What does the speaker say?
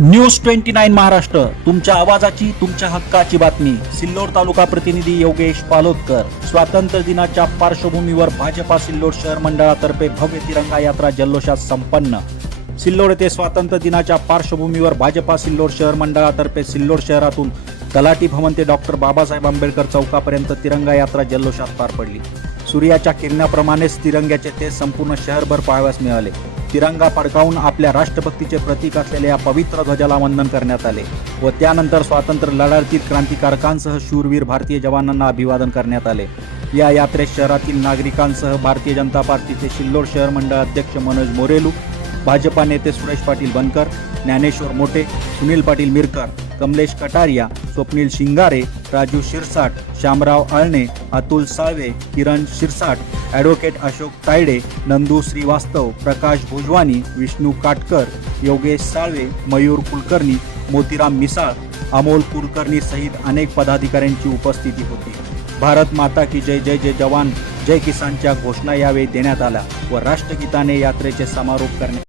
News twenty nine Maharashtra तुमच्या आवाजाची तुमच्या हक्काची बातमी. सिल्लोड तालुका प्रतिनिधी योगेश पालोदकर. स्वातंत्र्य दिनाच्या पार्श्वभूमीवर भाजपा सिल्लोड शहर मंडळातर्फे भव्य तिरंगा यात्रा जल्लोषात संपन्न. सिल्लोड येथे स्वातंत्र्य दिनाच्या पार्श्वभूमीवर भाजपा सिल्लोड शहर मंडळातर्फे सिल्लोड शहरातून तलाटी भवन ते डॉक्टर बाबासाहेब आंबेडकर चौकापर्यंत तिरंगा यात्रा जल्लोषात पार पडली. सूर्याच्या किरणाप्रमाणेच तिरंग्याचे ते संपूर्ण शहरभर पाहाव्यास मिळाले. तिरंगा फडकावून आपल्या राष्ट्रभक्तीचे प्रतीक असलेल्या या पवित्र ध्वजाला वंदन करण्यात आले व त्यानंतर स्वातंत्र्य लढातील क्रांतिकारकांसह शूरवीर भारतीय जवानांना अभिवादन करण्यात आले. या यात्रेत शहरातील नागरिकांसह भारतीय जनता पार्टीचे सिल्लोड शहर मंडळ अध्यक्ष मनोज मोरेलू भाजपा नेते सुरेश पाटील बनकर ज्ञानेश्वर मोटे सुनील पाटील मिरकर कमलेश कटारिया स्वप्नील शिंगारे राजू शिरसाट श्यामराव आळणे अतुल साळवे किरण शिरसाट ॲडव्होकेट अशोक तायडे नंदू श्रीवास्तव प्रकाश भोजवानी विष्णू काटकर योगेश साळवे मयूर कुलकर्णी मोतीराम मिसाळ अमोल कुलकर्णी सहित अनेक पदाधिकाऱ्यांची उपस्थिती होती. भारत माता की जय जय जय जवान जय किसानच्या घोषणा यावेळी देण्यात आल्या व राष्ट्रगीताने यात्रेचे समारोप करण्यात